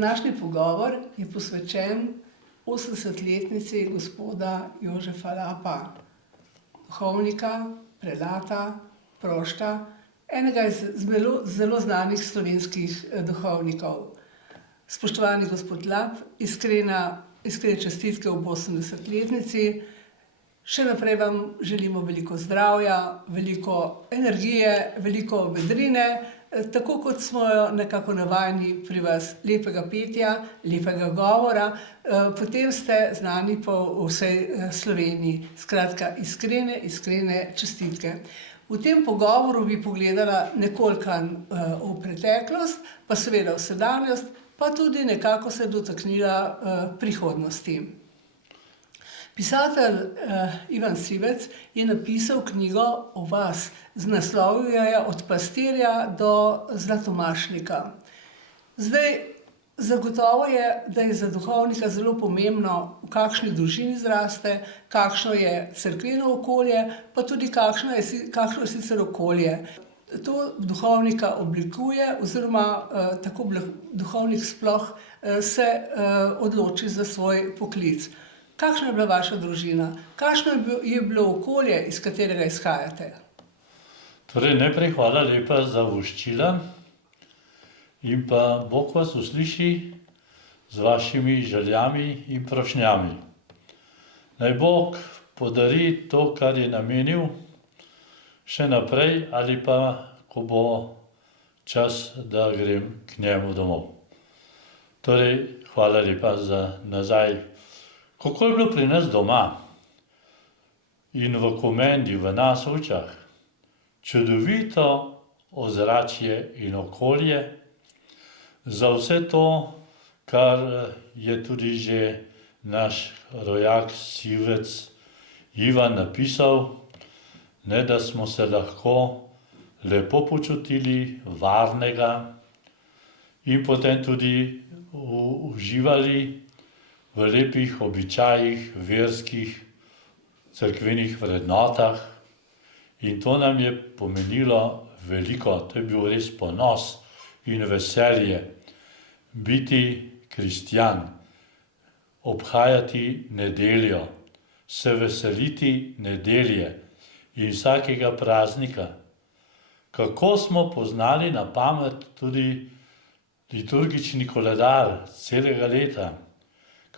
Današnji pogovor je posvečen 80-letnici gospoda Jožefa Lapa, duhovnika, prelata, prošta, enega iz zelo znanih slovenskih duhovnikov. Spoštovani gospod Lap, iskrene čestitke ob 80-letnici. Še naprej vam želimo veliko zdravja, veliko energije, veliko vedrine, tako kot smo jo nekako navajeni pri vas, lepega petja, lepega govora. Potem ste znani po vsej Sloveniji. Skratka, iskrene čestitke. V tem pogovoru bi pogledala nekoliko v preteklost, pa seveda v sedanjost, pa tudi nekako se dotaknila prihodnosti. Pisatelj Ivan Sivec je napisal knjigo o vas, z naslovom je Od pastirja do zlatomašnika. Zdaj, zagotovo je, da je za duhovnika zelo pomembno, v kakšni družini zraste, kakšno je cerkveno okolje, pa tudi kakšno je sicer okolje. To duhovnika oblikuje oziroma tako duhovnik sploh se odloči za svoj poklic. Kakšna je bila vaša družina? Kakšno je bilo okolje, iz katerega izhajate? Torej, najprej hvala lepa za voščila in pa Bog vas usliši z vašimi željami in prošnjami. Naj Bog podari to, kar je namenil, še naprej ali pa, ko bo čas, da grem k njemu domov. Torej, hvala lepa za nazaj. Kako je bilo pri nas doma in v Komendi, v Nasovčah, čudovito ozračje in okolje za vse to, kar je tudi že naš rojak Sivec Ivan napisal, ne, da smo se lahko lepo počutili, varnega in potem tudi uživali v lepih običajih, verskih, cerkvenih vrednotah. In to nam je pomenilo veliko, to je bil res ponos in veselje biti kristjan, obhajati nedeljo, se veseliti nedelje in vsakega praznika. Kako smo poznali na pamet tudi liturgični koledar celega leta,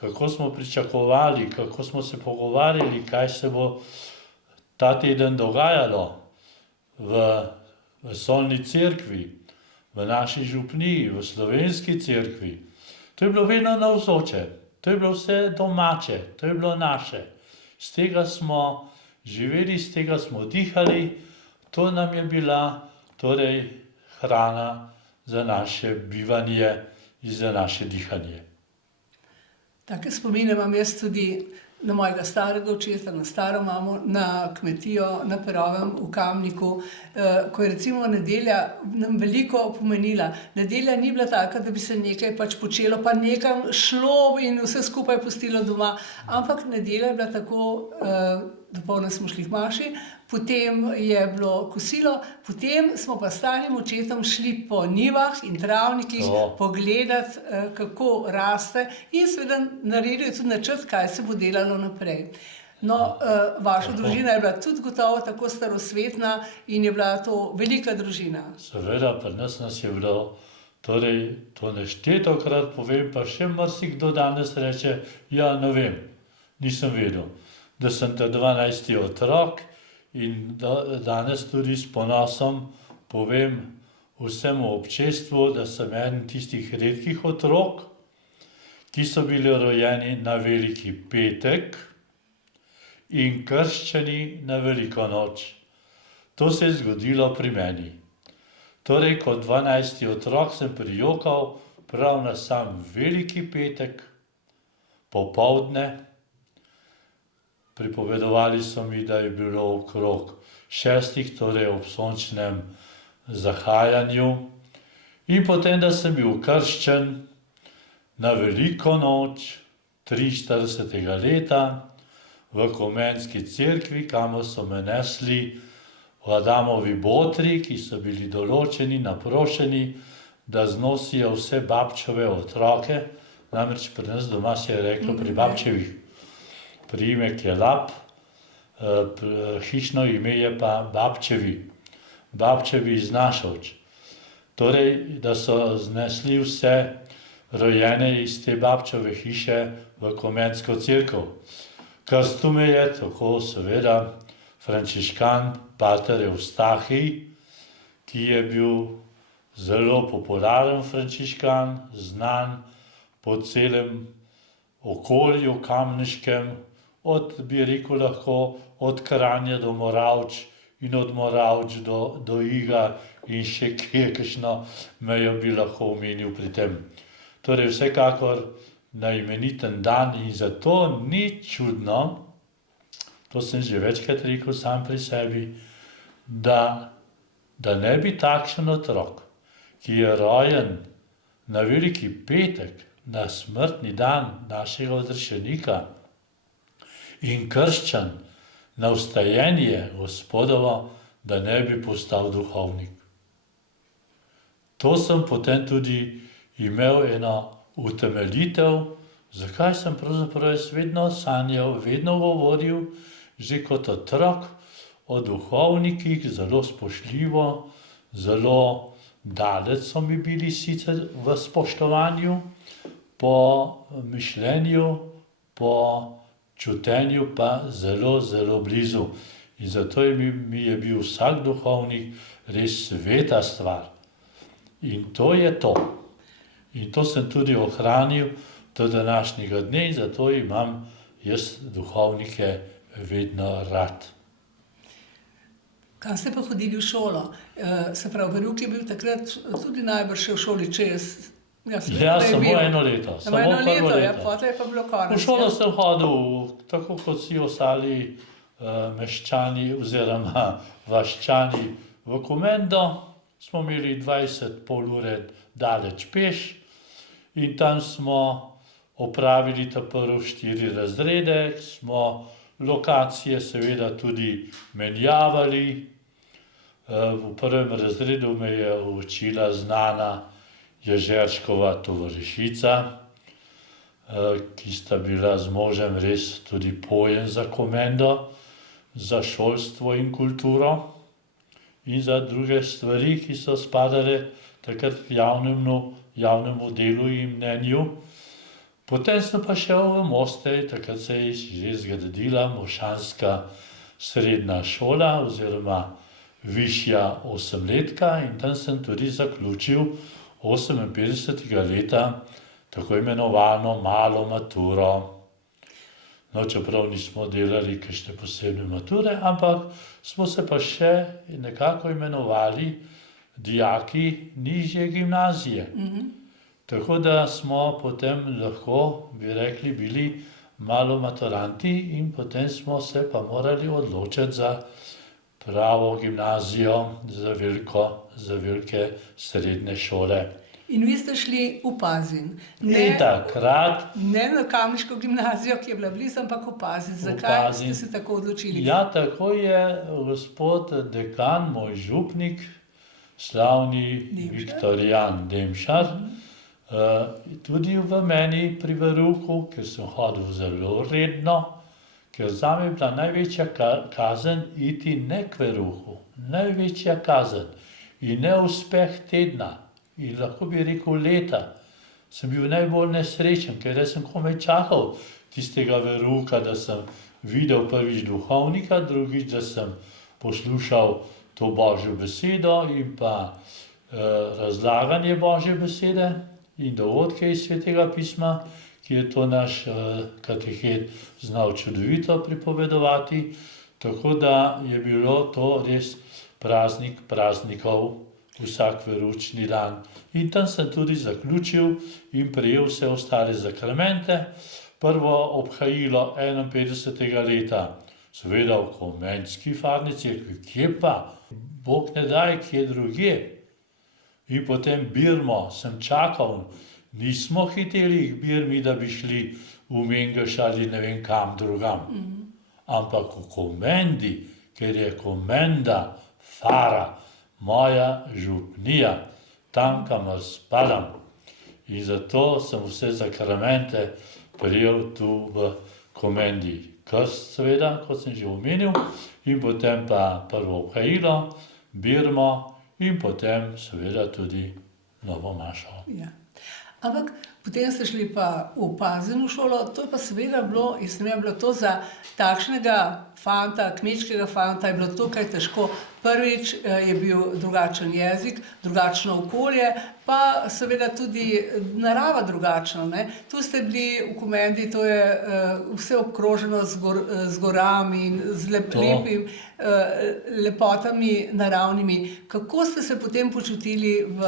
kako smo pričakovali, kako smo se pogovarjali, kaj se bo ta teden dogajalo v solni cerkvi, v naši župniji, v slovenski cerkvi. To je bilo vedno navzoče, to je bilo vse domače, to je bilo naše. Z tega smo živeli, z tega smo dihali, to nam je bila torej hrana za naše bivanje in za naše dihanje. Take spomine imam jaz tudi na mojega starega očeta, na staro mamo, na kmetijo, na Perovem v Kamniku, ko je recimo nedelja nam veliko pomenila. Nedelja ni bila taka, da bi se nekaj pač počelo, pa nekam šlo in vse skupaj pustilo doma, ampak nedelja je bila tako, dopoldne smo šli k maši, potem je bilo kosilo, potem smo pa s starim očetom šli po njivah in travnikih pogledati, kako raste in seveda naredil je tudi načrt, kaj se bo delalo naprej. No, vaša družina je bila tudi gotovo tako starosvetna in je bila to velika družina. Seveda, pri nas je bilo, torej, to neštetokrat povem, pa še marsikdo danes reče, ja, ne vem, nisem vedel, da sem ta 12. otrok in danes tudi s ponosom povem vsemu občestvu, da sem eden tistih redkih otrok, ki so bili rojeni na Veliki petek in krščeni na Veliko noč. To se je zgodilo pri meni. Torej, kot 12. otrok sem prijokal prav na sam Veliki petek, popoldne. Pripovedovali so mi, da je bilo okrog 6, torej ob sončnem zahajanju. In potem, da sem bil krščen na Veliko noč 43. leta v Komenski cerkvi, kamor so me nesli v Adamovi botri, ki so bili določeni, naprošeni, da znosijo vse babčeve otroke, namreč pri nas doma se je reklo pri babčevih. Priimek je Lap, hišno ime je pa Babčevi. Babčevi iz Našovč. Torej, da so znesli vse rojene iz te babčeve hiše v Komensko cerkev. Krstume je tako seveda frančiškan pater Evstahij, ki je bil zelo popularen frančiškan, znan po celem okolju kamniškem, bi rekel lahko, od Kranja do Moravč in od Moravč do Iga in še kje kakšno mejo bi lahko omenil pri tem. Torej vsekakor na imeniten dan in zato ni čudno, to sem že večkrat rekel sam pri sebi, da ne bi takšen otrok, ki je rojen na Veliki petek, na smrtni dan našega odrešenika in krščan na vstajenje Gospodovo, da ne bi postal duhovnik. To sem potem tudi imel eno utemeljitev, zakaj sem pravzaprav jaz vedno sanjal, vedno govoril, že kot otrok o duhovnikih, zelo spoštljivo, zelo daleč so mi bili sicer v spoštovanju, po mišljenju, po čutenju pa zelo, zelo blizu. In zato mi je bil vsak duhovnik res sveta stvar. In to je to. In to sem tudi ohranil do današnjega dne in zato imam jaz duhovnike vedno rad. Kam ste pa hodili v šolo? Se pravi, verouk je bil takrat tudi najbrž še v šoli, če jaz... Ja, samo eno leto. Samo eno leto, ja, potem je pa bilo konec. V šolo sem hodil, tako kot vsi ostali meščani oziroma vaščani v Komendo. Smo imeli 20 pol ure daleč peš in tam smo opravili ta prvi 4 razrede, smo lokacije seveda tudi menjavali. V prvem razredu me je učila znana Ježerškova tovarišica, ki sta bila z možem res tudi pojem za Komendo, za šolstvo in kulturo in za druge stvari, ki so spadale takrat k javnemu delu in mnenju. Potem sem pa šel v Mostej, takrat se je že zgradila Mošanska srednja šola oziroma višja osemletka in tam sem tudi zaključil 58. leta tako imenovano malo maturo. No, čeprav nismo delali kakšne posebne mature, ampak smo se pa še nekako imenovali dijaki nižje gimnazije. Tako da smo potem lahko, bi rekli, bili malo maturanti in potem smo se pa morali odločiti za pravo gimnazijo, za velike srednje šole. In vi ste šli v Pazin. In takrat... Ne na kamniško gimnazijo, ki je bila blizu, ampak v Pazin. Zakaj ste se tako odločili? Ja, tako je gospod dekan, moj župnik, slavni Viktorijan Demšar, tudi v meni pri verouku, ker sem hodil zelo redno, ker zame je bila največja kazen iti ne k verouku, največja kazen in neuspeh tedna in lahko bi rekel leta. Sem bil najbolj nesrečen, ker jaz sem komaj čakal tistega verouka, da sem videl prvič duhovnika, drugič, da sem poslušal to Božjo besedo in pa razlaganje Božje besede in dogodke iz Svetega pisma, ki je to naš katehet znal čudovito pripovedovati, tako da je bilo to res praznik praznikov, vsak veroučni dan. In tam sem tudi zaključil in prejel vse ostale zakramente. Prvo obhajilo 51. leta, seveda v Komenski farni cerkvi, kje pa, Bog ne daj, kje drugje. In potem Birmo sem čakal, nismo hiteli k Birmi, da bi šli v Mengeš ali ne vem kam drugam. Ampak v Komendi, ker je Komenda fara, moja župnija, tam, kamor spadam. In zato sem vse zakramente prijel tu v Komendi. Krst, seveda, kot sem že omenil, in potem pa prvo obhajilo, birmo in potem seveda tudi novo mašo. Ja. Ampak potem ste šli pa v Pazin v šolo, to je pa seveda bilo, jaz ne vem, je bilo to za takšnega fanta, kmečkega fanta, je bilo to kaj težko. Prvič je bil drugačen jezik, drugačno okolje, pa seveda tudi narava drugačna, ne. Tu ste bili v Komendi, to je vse obkroženo z gorami in z lepimi lepotami naravnimi. Kako ste se potem počutili v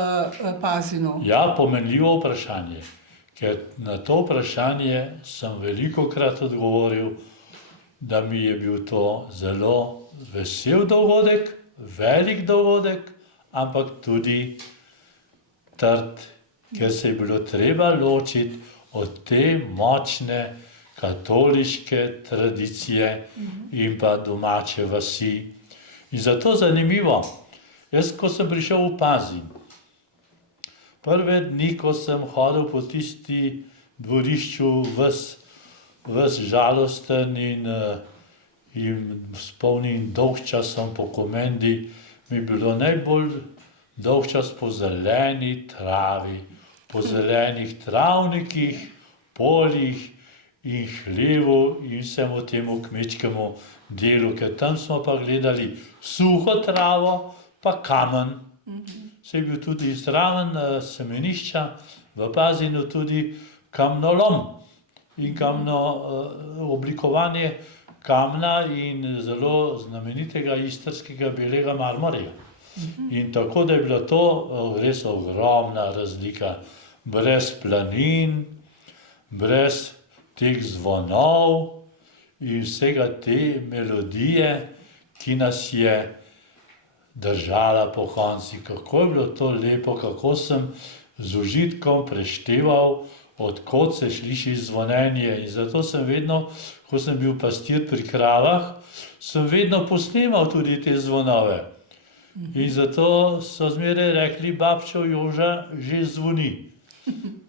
Pazinu? Ja, pomenljivo vprašanje, ker na to vprašanje sem velikokrat odgovoril, da mi je bil to zelo vesel dogodek, velik dogodek, ampak tudi trd, ker se je bilo treba ločiti od te močne katoliške tradicije in pa domače vasi. In zato zanimivo, jaz, ko sem prišel v Pazin, prve dni, ko sem hodil po tisti dvorišču ves žalosten in spomnim dolgčasom po Komendi, mi je bilo najbolj dolgčas po zeleni travi, po zelenih travnikih, poljih in hlevu in vsemu temu kmečkemu delu, ker tam smo pa gledali suho travo pa kamen. Se je bil tudi zraven semenišča, v Pazinu tudi kamnolom in kamno oblikovanje kamna in zelo znamenitega istrskega belega marmorja. In tako da je bila to res ogromna razlika, brez planin, brez teh zvonov in vsega te melodije, ki nas je držala po konci. Kako je bilo to lepo, kako sem z užitkom prešteval, od kod se sliši zvonjenje. In zato sem vedno, ko sem bil pastir pri kravah, sem vedno posnemal tudi te zvonove. In zato so zmeraj rekli, babčo Joža že zvoni.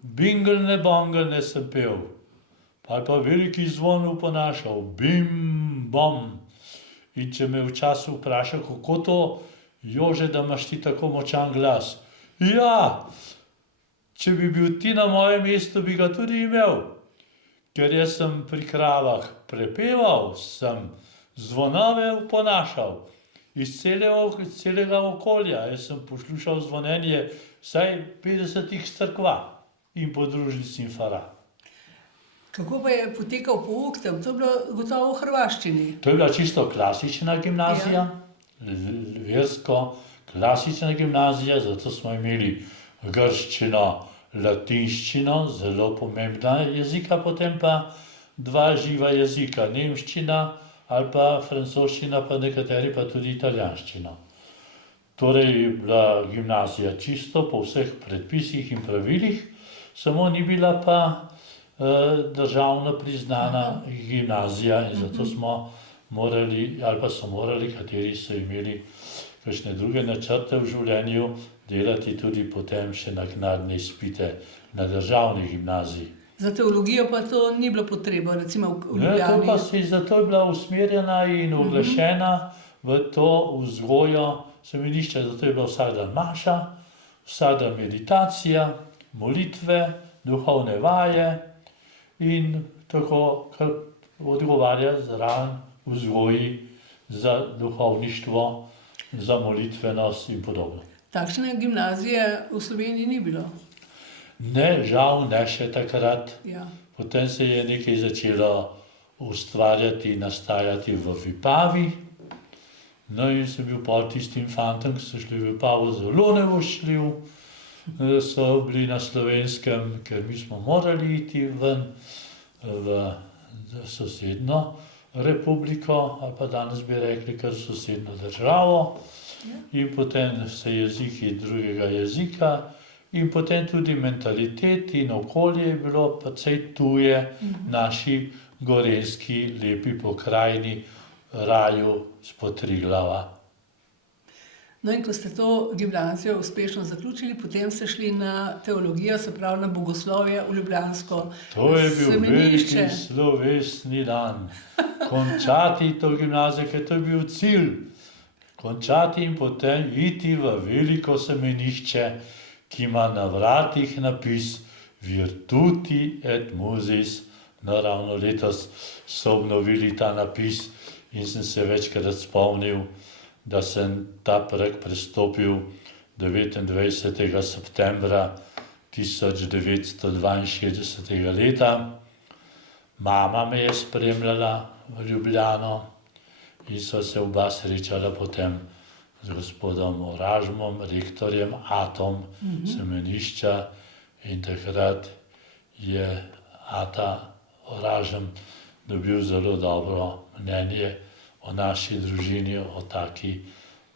Bingelne, bongelne sem pel. Pa je pa veliki zvon uponašal, bim, bom. In če me včasih vpraša, kako to, Jože, da imaš ti tako močan glas. Ja, če bi bil ti na mojem mestu, bi ga tudi imel. Ker jaz sem pri kravah prepeval, sem zvonove uponašal iz celega okolja. Jaz sem poslušal zvonjenje vsaj 50 cerkva in podružnic in fara. Kako pa je potekal pouk tam? To je bilo gotovo v hrvaščini. To je bila čisto klasična gimnazija, versko klasična gimnazija, zato smo imeli grščino, latinščino, zelo pomembna jezika, potem pa dva živa jezika, nemščina ali pa francoščina, pa nekateri pa tudi italijanščina. Torej je bila gimnazija čisto po vseh predpisih in pravilih, samo ni bila pa državno priznana gimnazija in zato smo morali, ali pa so morali, kateri so imeli kakšne druge načrte v življenju, delati tudi potem še naknadne izpite na državni gimnaziji. Za teologijo pa to ni bilo potreba, recimo v Ljubljani. Zato je bila usmerjena in uglašena v to vzgojo semenišča, zato je bila vsak dan maša, vsak dan meditacija, molitve, duhovne vaje in tako, kar odgovarja zraven vzgoji za duhovništvo, za molitvenost in podobno. Takšne gimnazije v Sloveniji ni bilo. Ne, žal ne še takrat. Ja. Potem se je nekaj začelo ustvarjati, nastajati v Vipavi. No in sem bil pol tistim fantom, ki so šli v Vipavo, zelo nevoščljiv. So bili na Slovenskem, ker mi smo morali iti ven v sosednjo republiko, ali pa danes bi rekli kar sosednjo državo. In potem se jeziki drugega jezika in potem tudi mentalitet in okolje je bilo precej tuje naši gorenjski lepi pokrajini, raju spod Triglava. No in ko ste to gimnazijo uspešno zaključili, potem ste šli na teologijo, se pravi na bogoslovje v ljubljansko To je bil semenišče. veliki slovesni dan. Končati to gimnazijo, ker to je bil cilj. Končati in potem iti v veliko semenišče, ki ima na vratih napis Virtuti et Musis. No, ravno letos so obnovili ta napis in sem se večkrat spomnil, da sem ta prag prestopil 29. septembra 1962. leta. Mama me je spremljala v Ljubljano in so se oba srečala potem z gospodom Oražmom, rektorjem Atom semenišča in takrat je Ata Oražem dobil zelo dobro mnenje o naši družini, o taki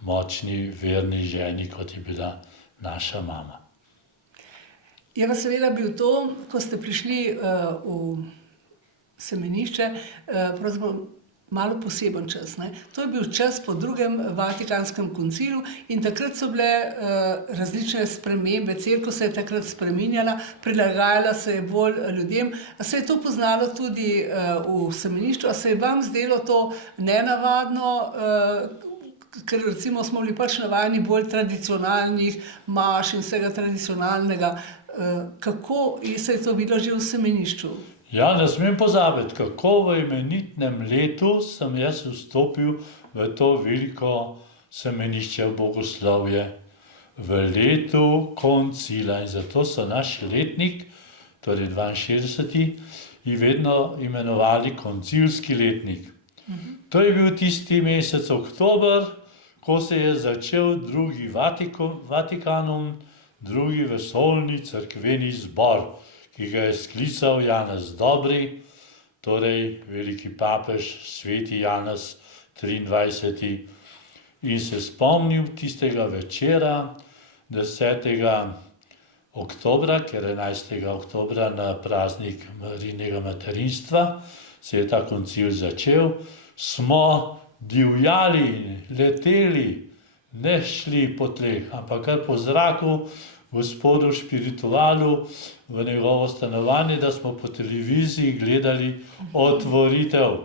močni, verni ženi, kot je bila naša mama. Je pa seveda bil to, ko ste prišli v semenišče, pravzaprav malo poseben čas. Ne? To je bil čas po drugem Vatikanskem koncilu in takrat so bile različne spremembe, cerkev se je takrat spreminjala, prilagajala se je bolj ljudem. A se je to poznalo tudi v semenišču? A se je vam zdelo to nenavadno, ker recimo smo bili pač navajeni bolj tradicionalnih maš in vsega tradicionalnega. Kako se je to videlo že v semenišču? Ja, ne smem pozabiti, kako v imenitnem letu sem jaz vstopil v to veliko semenišče v bogoslovje. V letu koncila in zato so naš letnik, torej 62. in vedno imenovali koncilski letnik. To je bil tisti mesec oktober, ko se je začel drugi Vatikanum, drugi vesoljni cerkveni zbor, ki ga je sklical Janez Dobri, torej veliki papež, sveti Janez 23. In se spomnil tistega večera, 10. oktobra, ker 11. oktobra na praznik Marijinega materinstva se je ta koncil začel, smo divjali, leteli, ne šli po tleh, ampak kar po zraku, gospodu Špiritualu v njegovo stanovanje, da smo po televiziji gledali otvoritev,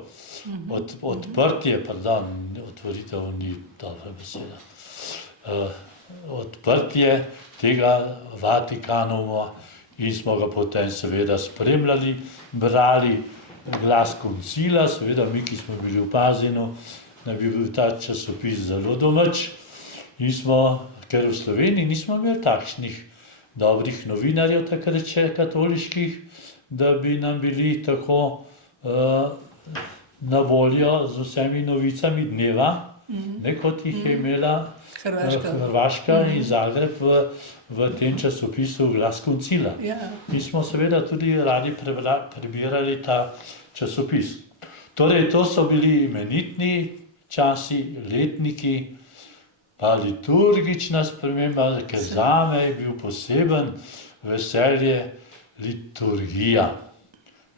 odprtje, pardon, otvoritev ni dobra beseda, odprtje tega Vatikanuma in smo ga potem seveda spremljali, brali glas koncila, seveda mi, ki smo bili v Pazinu, nam je bil ta časopis zelo domač in smo, ker v Sloveniji nismo imeli takšnih dobrih novinarjev, takrat še katoliških, da bi nam bili tako na voljo z vsemi novicami dneva, ne, kot jih je imela Hrvaška in Zagreb v tem časopisu Glas koncila. Mi smo seveda tudi radi prebirali ta časopis. Torej, to so bili imenitni časi, letniki, pa liturgična sprememba, ker zame je bil poseben veselje liturgija.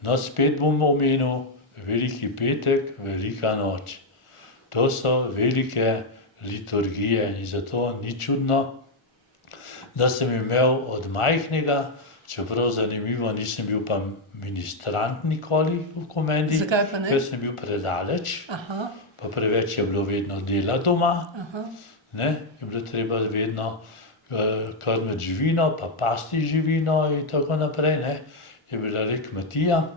No, spet bom omenil Veliki petek, Velika noč. To so velike liturgije in zato ni čudno, da sem imel od majhnega, čeprav zanimivo, nisem bil pa ministrant nikoli v komendi, ker sem bil predaleč, pa preveč je bilo vedno dela doma, ne, je bilo treba vedno krmiti živino, pa pasti živino in tako naprej, ne, je bila le kmetija.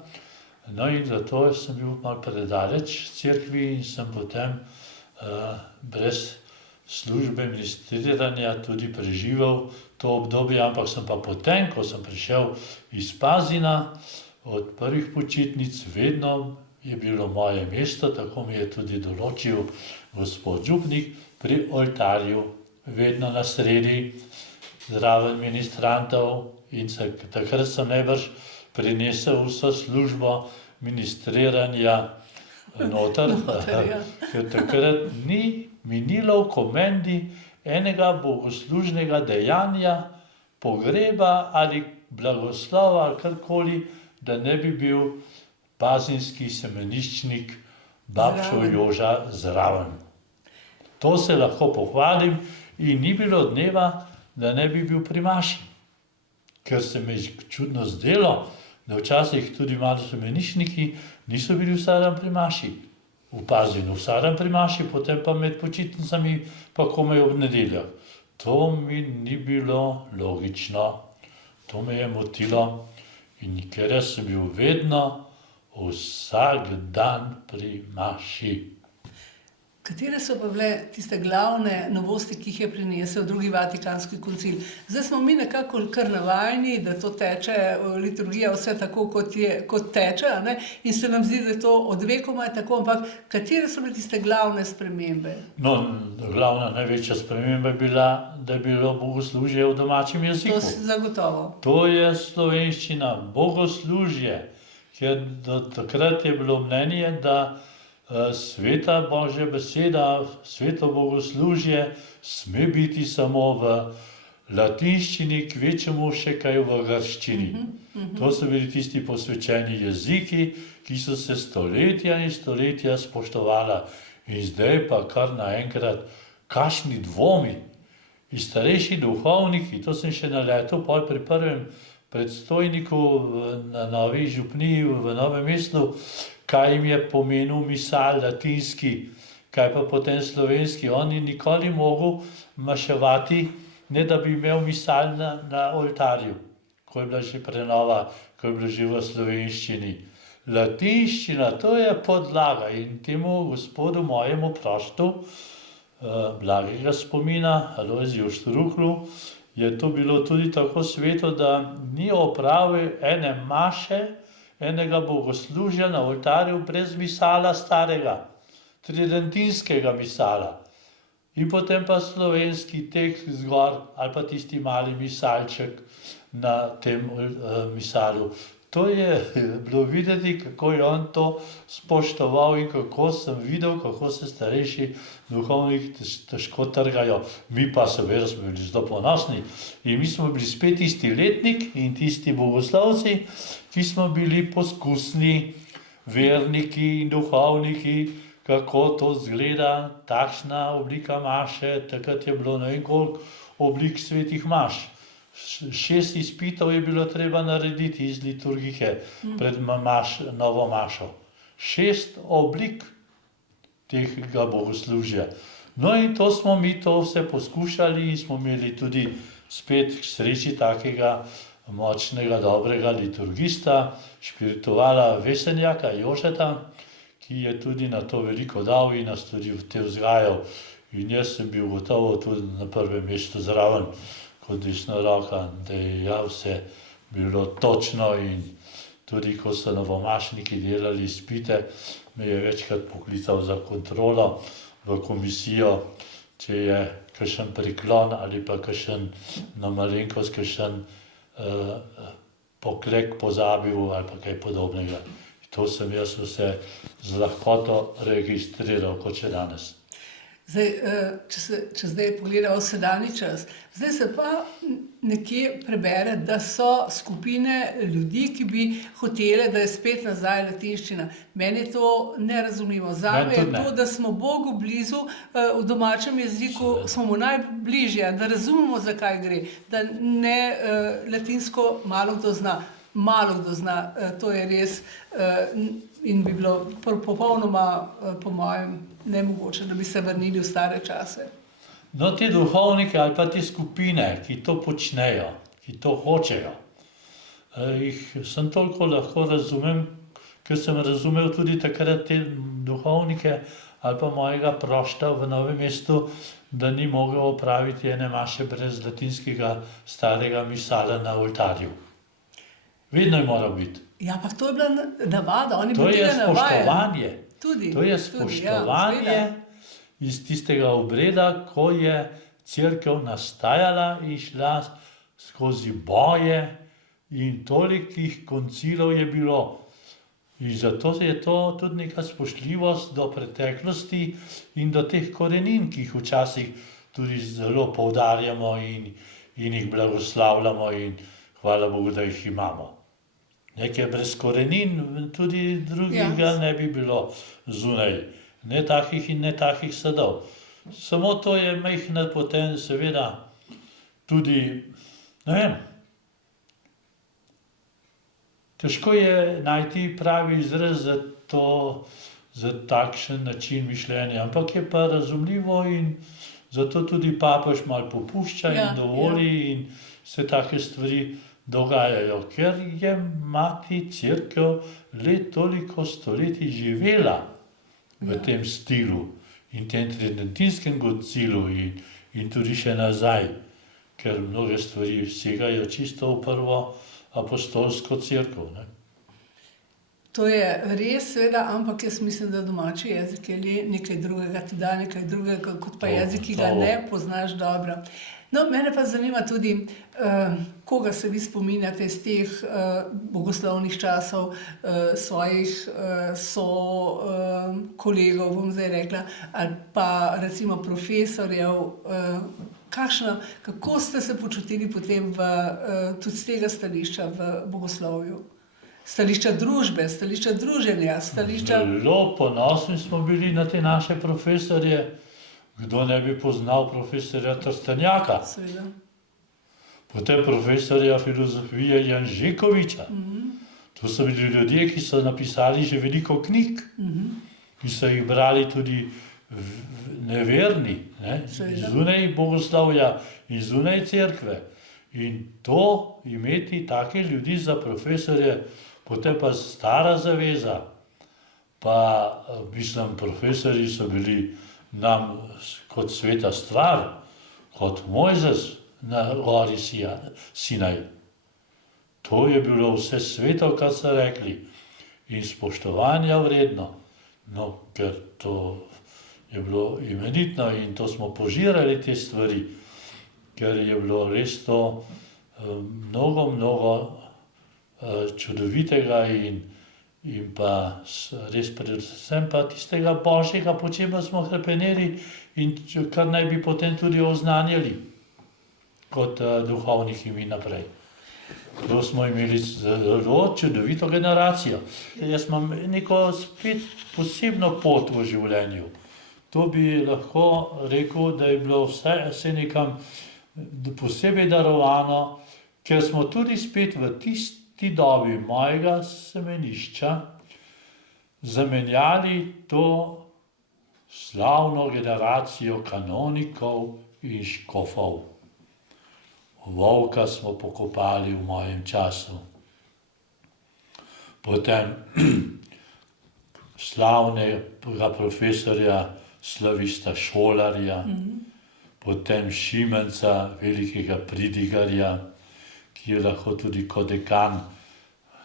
No in zato sem bil malo predaleč cerkvi in sem potem brez službe ministriranja tudi preživel to obdobje, ampak sem pa potem, ko sem prišel iz Pazina, od prvih počitnic, vedno je bilo moje mesto, tako mi je tudi določil gospod župnik, pri oltarju, vedno na sredi, zraven ministrantov in takrat sem najbrž prinesel vso službo ministriranja noter, ker takrat ni minilo v komendi enega bogoslužnega dejanja, pogreba ali blagoslova ali karkoli, da ne bi bil pazinski semeniščnik Babšo Joža zraven. To se lahko pohvalim in ni bilo dneva, da ne bi bil pri maši. Ker se mi je čudno zdelo, da včasih tudi malo semeničniki niso bili vsak dan pri maši. V Pazinu vsak dan pri maši, potem pa med počitnicami, pa komaj ob nedeljah. To mi ni bilo logično, to me je motilo in ker jaz sem bil vedno vsak dan pri maši. Katere so pa bile tiste glavne novosti, ki jih je prinesel drugi Vatikanski koncil? Zdaj smo mi nekako kar navajeni, da to teče, liturgija vse tako, kot teče, a ne? In se nam zdi, da je to od vekoma tako, ampak katere so bile tiste glavne spremembe? No, glavna, največja sprememba je bila, da je bilo bogoslužje v domačem jeziku. To zagotovo. To je slovenščina, bogoslužje, ker do takrat je bilo mnenje, da sveta Božja beseda, sveto bogoslužje sme biti samo v latinščini, kvečemu še kaj v grščini. To so bili tisti posvečeni jeziki, ki so se stoletja in stoletja spoštovala. In zdaj pa kar naenkrat, kakšni dvomi. In starejši duhovniki, to sem še naletel pol pri prvem predstojniku na Novi župniji v Novem mestu, kaj jim je pomenil misal latinski, kaj pa potem slovenski. On ni nikoli mogel maševati, ne da bi imel misal na oltarju, ko je bila že prenova, ko je bilo že v slovenščini. Latinščina, to je podlaga in temu gospodu mojemu proštu, blagega spomina, Alojziju Štruklju, je to bilo tudi tako sveto, da ni opravil ene maše, enega bogoslužja na oltarju brez misala starega, tridentinskega misala. In potem pa slovenski tekst zgor ali pa tisti mali misalček na tem misalu. To je bilo videti, kako je on to spoštoval in kako sem videl, kako se starejši duhovniki težko trgajo. Mi pa seveda smo bili zelo ponosni in mi smo bili spet tisti letnik in tisti bogoslovci, ki smo bili poskusni verniki in duhovniki, kako to zgleda, takšna oblika maše, takrat je bilo ne vem koliko oblik svetih maš. 6 izpitov je bilo treba narediti iz liturgike pred novo mašo. 6 oblik tega bogoslužja. No in to smo mi to vse poskušali in smo imeli tudi spet k sreči takega močnega, dobrega liturgista, špirituala Vesenjaka Jožeta, ki je tudi na to veliko dal in nas tudi v te vzgajal. In jaz sem bil gotovo tudi na prvem mestu zraven, kot desna roka, da je ja vse bilo točno in tudi ko so novomašniki delali izpite, me je večkrat poklical za kontrolo v komisijo, če je kakšen priklon ali pa kakšen na malenkost, kakšen poklek pozabil ali pa kaj podobnega. To sem jaz vse z lahkoto registriral, kot še danes. Zdaj, če zdaj pogledamo sedanji čas, zdaj se pa nekje prebere, da so skupine ljudi, ki bi hotele, da je spet nazaj latinščina. Meni je to nerazumljivo. Zame je to, da smo Bogu blizu, v domačem jeziku smo mu najbližje, da razumemo, zakaj gre, da ne latinsko malo kdo zna. Malo kdo zna, to je res in bi bilo popolnoma, po mojem, nemogoče, da bi se vrnili v stare čase. No, te duhovnike ali pa te skupine, ki to počnejo, ki to hočejo, jih sem toliko lahko razumem, ker sem razumel tudi takrat te duhovnike ali pa mojega prošta v Novem mestu, da ni mogel opraviti ene maše brez latinskega starega misala na oltarju. Vedno je moral biti. Ja, pa to je bila navada, oni to bi tega spoštovanje. To je spoštovanje iz tistega obreda, ko je cerkev nastajala in šla skozi boje in tolikih koncilov je bilo. In zato je to tudi neka spoštljivost do preteklosti in do teh korenin, ki jih včasih tudi zelo poudarjamo in jih blagoslavljamo in hvala Bogu, da jih imamo. Nekaj brez korenin tudi drugega ne bi bilo zunaj. Ne takih in ne takih sadov. Samo to je majhna potem seveda tudi, ne vem, težko je najti pravi izraz za to, za takšen način mišljenja, ampak je pa razumljivo in zato tudi papež malo popušča Ja, in dovoli in se take stvari dogajajo, ker je mati Cerkev le toliko stoletij živela v Ja. tem stilu in tem tridentinskem gocilu in tudi še nazaj, ker mnoge stvari segajo čisto v prvo apostolsko cerkev. Ne? To je res, seveda, ampak jaz mislim, da domači jezik je le nekaj drugega, ti da nekaj drugega, kot pa jezik, ki ga ne poznaš dobro. No, mene pa zanima tudi, koga se vi spominjate iz teh bogoslovnih časov, svojih kolegov, bom zdaj rekla, ali pa recimo profesorjev. Kako ste se počutili potem tudi z tega stališča v bogoslovju? Stališča družbe, stališča druženja, stališča... Zelo ponosni smo bili na te naše profesorje. Kdo ne bi poznal profesorja Trstenjaka? Seveda. Potem profesorja filozofije Janžekoviča. To so bili ljudje, ki so napisali že veliko knjig. Ki so jih brali tudi neverni, ne? Zunaj bogoslovja in zunaj cerkve. In to imeti take ljudi za profesorje, potem pa stara zaveza, pa mislim, profesorji so bili nam kot sveta stvar, kot Mojzes na gori Sinaj. To je bilo vse sveto, kar so rekli, in spoštovanja vredno, no, ker to je bilo imenitno in to smo požirali te stvari, ker je bilo res to mnogo čudovitega in pa res predvsem pa tistega božjega, po čemer smo hrepeneli in kar naj bi potem tudi oznanjali kot duhovniki in naprej. To smo imeli zelo čudovito generacijo. Jaz imam neko spet posebno pot v življenju. To bi lahko rekel, da je bilo vse nekam posebej darovano, ker smo tudi spet v tisti dobi mojega semenišča zamenjali to slavno generacijo kanonikov in škofov. Volka smo pokopali v mojem času. Potem slavnega profesorja Slavista Šolarja, potem Šimenca, velikega pridigarja, ki je lahko tudi kot dekan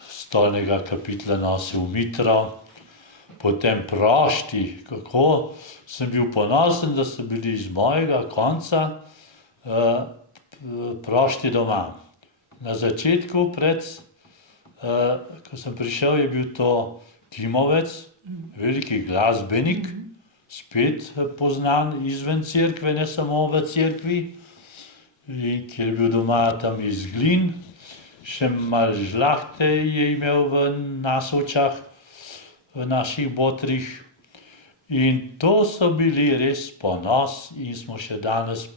stolnega kapitla nosil mitro, potem Prošti, kako sem bil ponosen, da so bili iz mojega konca Prošti doma. Na začetku, ko sem prišel, je bil to Timovec, veliki glasbenik, spet poznan izven cerkve, ne samo v cerkvi, ki je bil doma tam iz Glin, še malo žlahte je imel v Nasovčah, v naših botrih. In to so bili res ponos in smo še danes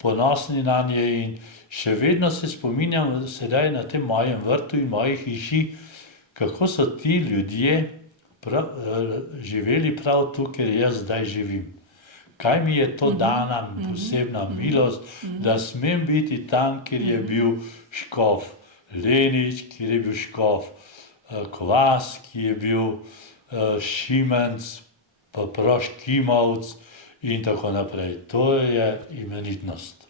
ponosni na nje in še vedno se spominjam sedaj na tem mojem vrtu in moji hiši, kako so ti ljudje živeli prav tu, kjer jaz zdaj živim. Kaj mi je to dana posebna milost, da smem biti tam, kjer je bil škof Lenič, kjer je bil škof Kvas, ki je bil Šimenc, pa Prošt-Kimovc in tako naprej. To je imenitnost.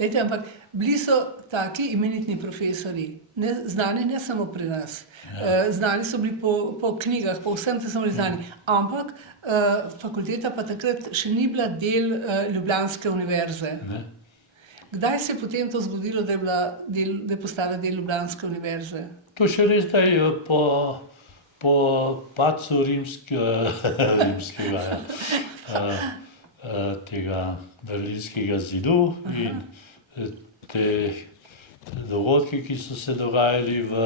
Lejte, ampak bili so taki imenitni profesori, znani ne samo pri nas. Znani so bili po knjigah, po vsem te so bili znani. Ampak fakulteta pa takrat še ni bila del Ljubljanske univerze. Ne? Kdaj se je potem to zgodilo, da je postala del Ljubljanske univerze? To še res zdaj po padcu tega Berlinskega zidu in te dogodki, ki so se dogajali v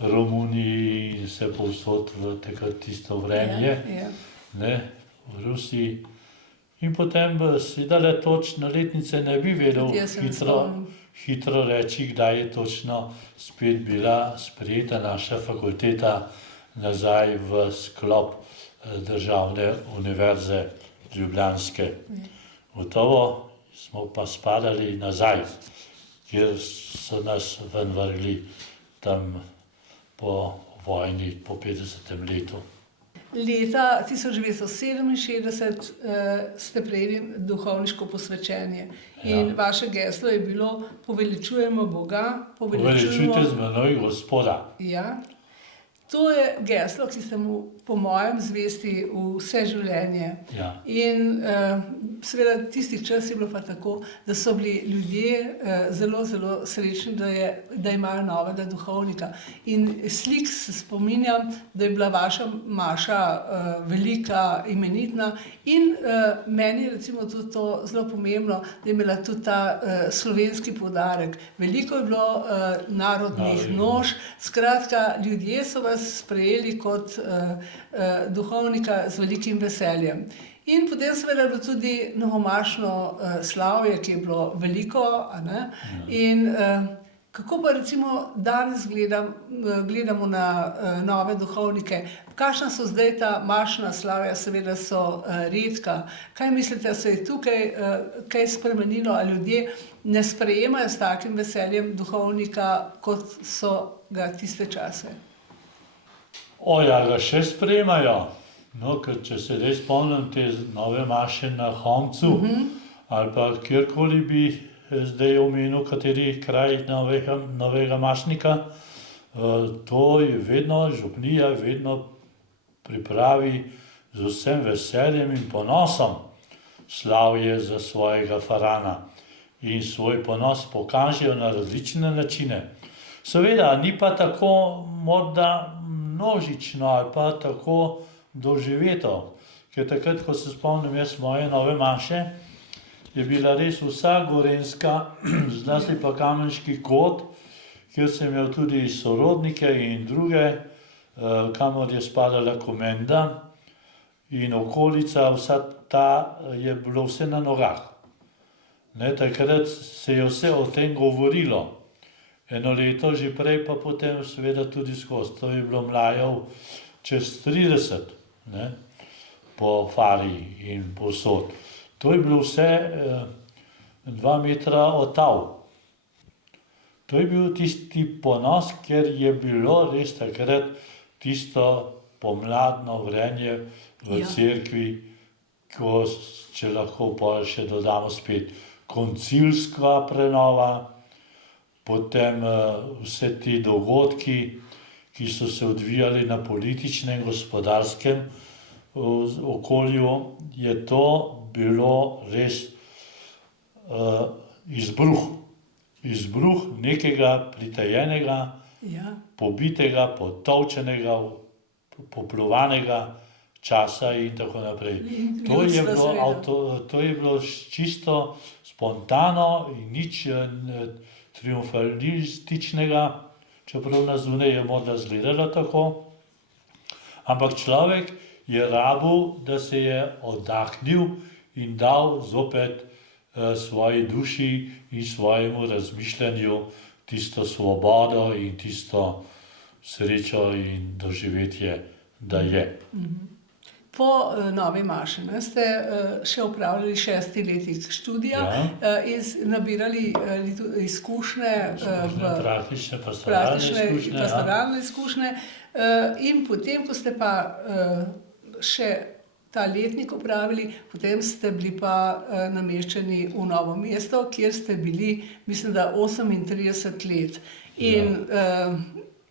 Romuniji in vse povsod v tisto vremje, ne, v Rusiji, In potem sedaj točno letnice ne bi vedel Jaz se ne spomnim. hitro reči, kdaj je točno spet bila sprejeta naša fakulteta nazaj v sklop Državne univerze ljubljanske. Gotovo smo pa spadali nazaj, kjer so nas ven vrgli tam po vojni, po 50. letu. Leta 1967 ste prejeli duhovniško posvečenje in vaše geslo je bilo poveličujemo Boga, Poveličujte z menoj Gospoda. Ja. To je geslo, ki ste mu po mojem zvesti vse življenje. Ja. In seveda tisti čas je bilo pa tako, da so bili ljudje zelo, zelo srečni, da imajo novega duhovnika. In slik se spominjam, da je bila vaša maša velika, imenitna in meni je recimo tudi to zelo pomembno, da je imela tudi ta slovenski poudarek. Veliko je bilo narodnih noš, skratka, ljudje so vas sprejeli kot duhovnika z velikim veseljem. In potem seveda je bilo tudi novomašno slavje, ki je bilo veliko, a ne? In kako pa recimo danes gledamo na nove duhovnike? Kakšna so zdaj ta mašna slavja? Seveda so redka. Kaj mislite, se je tukaj kaj spremenilo, a ljudje ne sprejemajo s takim veseljem duhovnika, kot so ga tiste čase? Ja, ga še sprejemajo. No, ker če se zdaj spomnim te nove maše na Homcu, ali pa kjerkoli bi zdaj omenil kateri kraj novega mašnika, to je vedno, župnija vedno pripravi z vsem veseljem in ponosom slavje za svojega farana. In svoj ponos pokažejo na različne načine. Seveda, ni pa tako morda množično ali pa tako doživeto, ker takrat, ko se spomnim jaz moje nove maše, je bila res vsa gorenjska, zlasti pa Kamenški kot, kjer sem imel tudi sorodnike in druge, kamor je spadala Komenda in okolica, vsa ta je bilo vse na nogah. Ne, takrat se je vse o tem govorilo. Eno leto že prej, pa potem seveda tudi skozi. To je bilo mlajev čez 30, ne, po Fari in povsod. To je bilo vse 2 metra od tal. To je bil tisti ponos, ker je bilo res takrat tisto pomladno vrenje v cerkvi, ko, če lahko pa še dodamo spet, koncilska prenova, potem vse ti dogodki, ki so se odvijali na političnem, gospodarskem okolju, je to bilo res izbruh. Izbruh nekega pritajenega, pobitega, potolčenega, poplovanega časa in tako naprej. To je bilo čisto spontano in nič triumfalističnega, čeprav na zunaj je morda izgledalo tako, ampak človek je rabil, da se je oddahnil in dal zopet svoji duši in svojemu razmišljanju tisto svobodo in tisto srečo in doživetje, da je. Po novi maši ste še opravljali 6. letnik študija in nabirali izkušnje, praktične pastoralne izkušnje. In potem, ko ste pa še ta letnik opravili, potem ste bili pa nameščeni v Novo mesto, kjer ste bili, mislim, da 38 let. In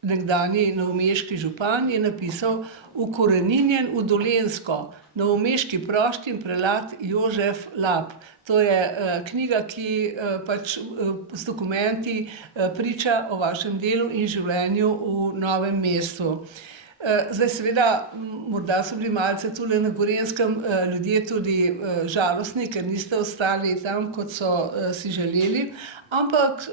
nekdanji novomeški župan je napisal Ukoreninjen v Dolenjsko, novomeški prošt in prelat Jožef Lap. To je knjiga, ki pač z dokumenti priča o vašem delu in življenju v Novem mestu. Zdaj seveda, morda so bili malce tule na Gorenjskem ljudje tudi žalostni, ker niste ostali tam, kot so si želeli, ampak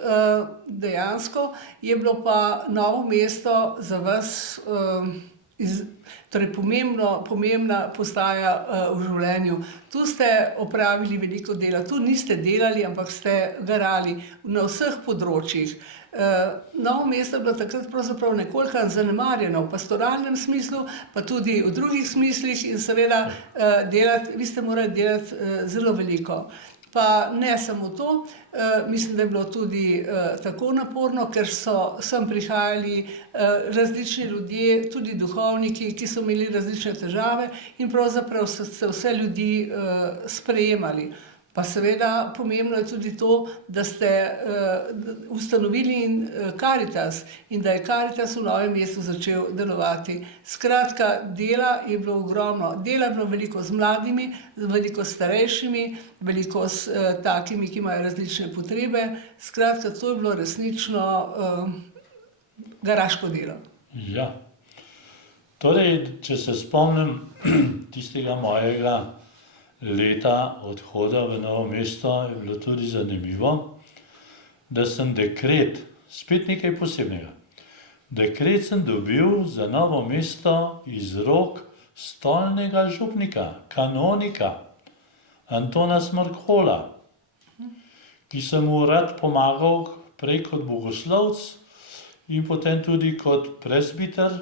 dejansko je bilo pa Novo mesto za vas torej pomembna postaja v življenju. Tu ste opravili veliko dela, tu niste delali, ampak ste garali na vseh področjih. Novo mesto je bilo takrat pravzaprav nekoliko zanemarjeno v pastoralnem smislu, pa tudi v drugih smislih in seveda vi ste morali delati zelo veliko. Pa ne samo to, mislim, da je bilo tudi tako naporno, ker so sem prihajali različni ljudje, tudi duhovniki, ki so imeli različne težave in pravzaprav so se vse ljudi sprejemali. Pa seveda pomembno je tudi to, da ste ustanovili Karitas in da je Karitas v Novem mestu začel delovati. Skratka, dela je bilo ogromno. Dela je bilo veliko z mladimi, veliko s starejšimi, veliko s takimi, ki imajo različne potrebe. Skratka, to je bilo resnično garaško delo. Ja. Torej, če se spomnim tistega mojega leta odhoda v Novo mesto, je bilo tudi zanimivo, da sem dekret, spet nekaj posebnega, dekret sem dobil za Novo mesto iz rok stolnega župnika, kanonika Antona Smrkola, ki sem mu rad pomagal prej kot bogoslovec in potem tudi kot presbiter,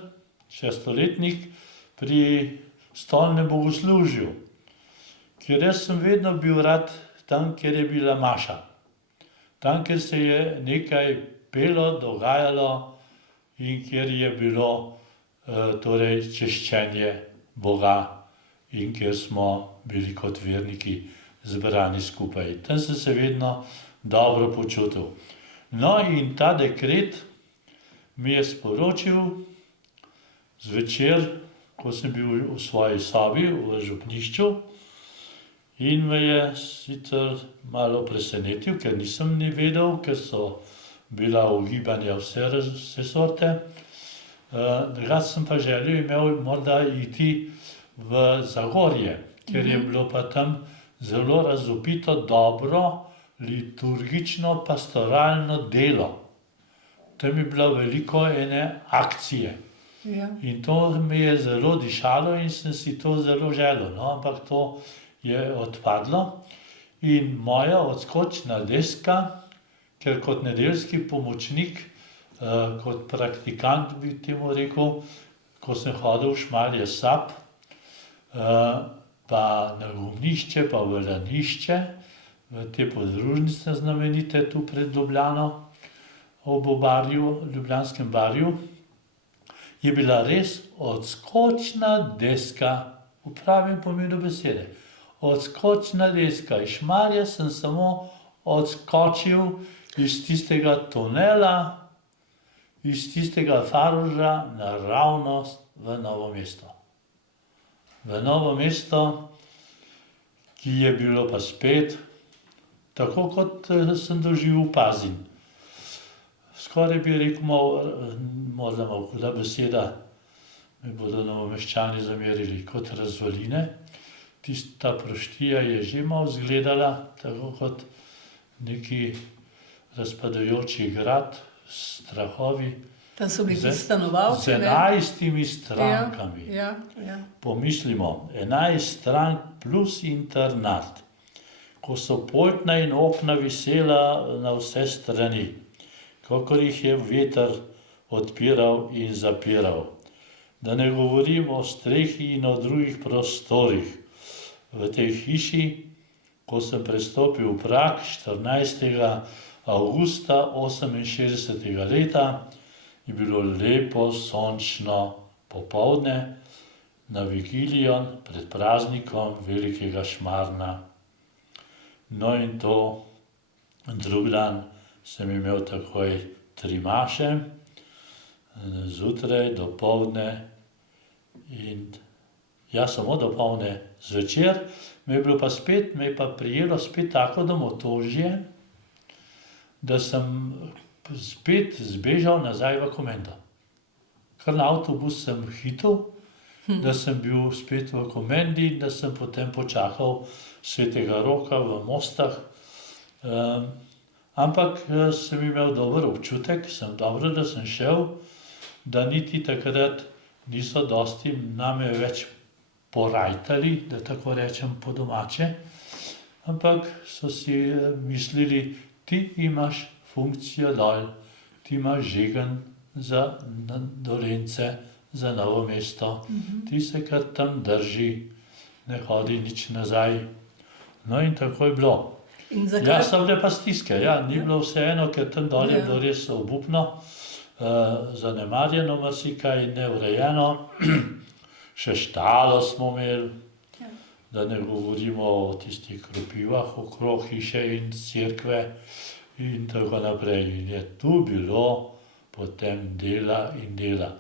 šestoletnik pri stolnem bogoslužju. Ker jaz sem vedno bil rad tam, kjer je bila maša. Tam, kjer se je nekaj pelo, dogajalo in kjer je bilo torej češčenje Boga in kjer smo bili kot verniki zbrani skupaj. Tam sem se vedno dobro počutil. No in ta dekret mi je sporočil zvečer, ko sem bil v svoji sobi v župnišču, in me je sicer malo presenetil, ker nisem ni vedel, ker so bila ugibanja vse sorte. Drugače sem pa želel imel morda iti v Zagorje, ker je bilo pa tam zelo razvpito dobro liturgično pastoralno delo. Tam je bilo veliko ene akcije. Ja. In to mi je zelo dišalo in sem si to zelo želel, no, ampak to je odpadlo in moja odskočna deska, ker kot nedeljski pomočnik, kot praktikant bi temu rekel, ko sem hodil v Šmarje Sap, pa na Gumnišče, pa v Lanišče, v te podružnice znamenite tu pred Ljubljano, ob Barju, Ljubljanskem barju, je bila res odskočna deska v pravem pomenu besede. Odskočna deska. Iz Šmarja sem samo odskočil iz tistega tunela, iz tistega Faroža naravnost v Novo mesto. V Novo mesto, ki je bilo pa spet tako, kot sem doživel Pazin. Skoraj bi rekel, morda malo huda beseda, me bodo Novomeščani zamerili, kot razvaline. Tista proštija je že malo izgledala, tako kot neki razpadajoči grad s strahovi. Tam so bili tudi stanovalci, z 11 strankami. Ja. Pomislimo, 11 strank plus internat. Ko so poltna in okna visela na vse strani, kakor jih je veter odpiral in zapiral. Da ne govorim o strehi in o drugih prostorih. V tej hiši, ko sem prestopil prag 14. avgusta 68. leta, je bilo lepo sončno popoldne na vigilijo pred praznikom velikega Šmarna. No in to drug dan sem imel takoj 3 maše, zjutraj, dopoldne in samo dopoldne. Zvečer me je pa prijelo spet tako domotožje, da sem spet zbežal nazaj v Komendo. Kar na avtobus sem hitel, da sem bil spet v Komendi in da sem potem počakal Svetega Roka v Mostah. Ampak sem imel dober občutek, da sem šel, da niti takrat niso dosti name več porajtali, da tako rečem po domače, ampak so si mislili, ti imaš funkcijo dol, ti imaš žegen za Dolenjce, za Novo mesto, ti se kar tam drži, ne hodi nič nazaj. No in tako je bilo. In Ja, zakaj? so bile pa stiske, ja, ni bilo vseeno, ker tam dol je Ja. bilo res obupno, zanemarjeno marsikaj, neurejeno, še štalo smo imeli, Ja. da ne govorimo o tistih kropivah okrog hiše in cerkve in tako naprej. In je tu bilo potem dela in dela.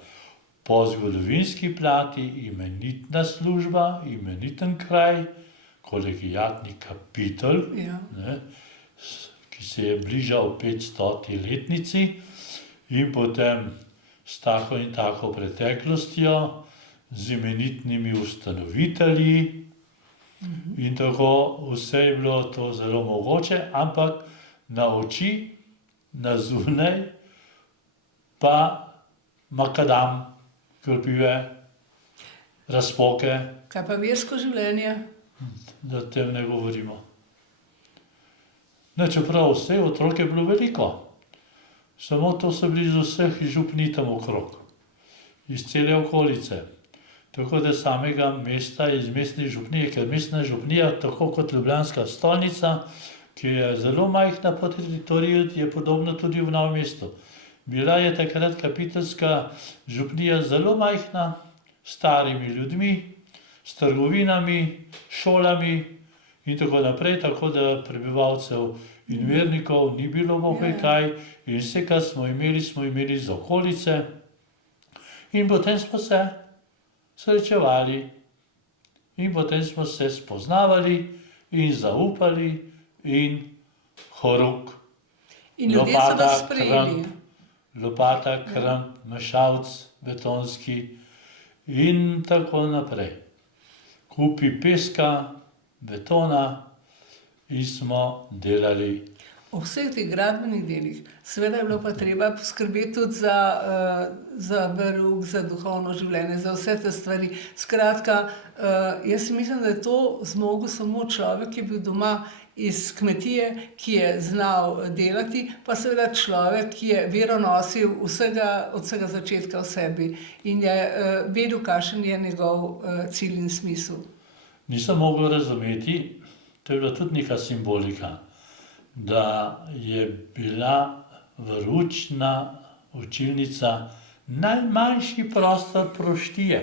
Po zgodovinski plati imenitna služba, imeniten kraj, kolegiatni kapitelj, Ja. ne, ki se je bližal 500. letnici in potem s tako in tako preteklostjo, z imenitnimi ustanovitelji in tako vse je bilo to zelo mogoče, ampak na oči, na zunaj pa makadam, kropive, razpoke, Kaj pa versko življenje? da o tem ne govorimo. Ne, čeprav vse otrok je bilo veliko, samo to so bili iz vseh župnij tam okrog, iz cele okolice. Tako da samega mesta, iz mestne župnije, ker mestna župnija, tako kot ljubljanska stolnica, ki je zelo majhna po teritoriju, je podobno tudi v Novem mestu. Bila je takrat kapiteljska župnija zelo majhna, s starimi ljudmi, s trgovinami, šolami in tako naprej, tako da prebivalcev in vernikov ni bilo bohaj kaj in vse, kar smo imeli z okolice. In potem smo se srečevali in potem smo se spoznavali in zaupali in horuk, In ljudje so lopata, vas sprejeli. lopata, kramp, mešalc betonski in tako naprej. Kupi peska, betona in smo delali. O vseh teh gradbenih delih, seveda je bilo pa treba poskrbeti tudi za verouk, za duhovno življenje, za vse te stvari. Skratka, jaz si mislim, da je to zmogel samo človek, ki je bil doma iz kmetije, ki je znal delati, pa seveda človek, ki je vero nosil od vsega začetka v sebi in je vedel, kakšen je njegov cilj in smisel. Nisem mogel razumeti, to je bila tudi neka simbolika, da je bila veroučna učilnica najmanjši prostor proštije.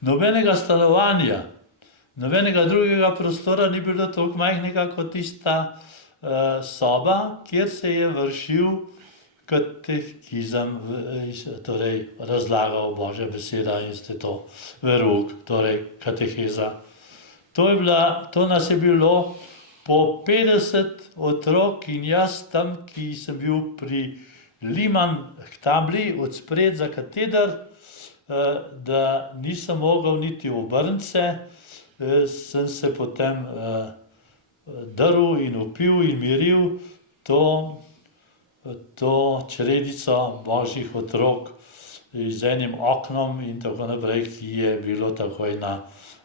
Nobenega stanovanja, nobenega drugega prostora ni bilo toliko majhnega kot tista soba, kjer se je vršil katekizem, torej razlagal Božja beseda in ste to verouk, torej kateheza. To nas je bilo po 50 otrok in jaz tam, ki sem bil priliman k tabli od spred za kateder, da nisem mogel niti obrniti se, sem se potem drl in vpil in miril to čredico božjih otrok z enim oknom in tako naprej, ki je bilo takoj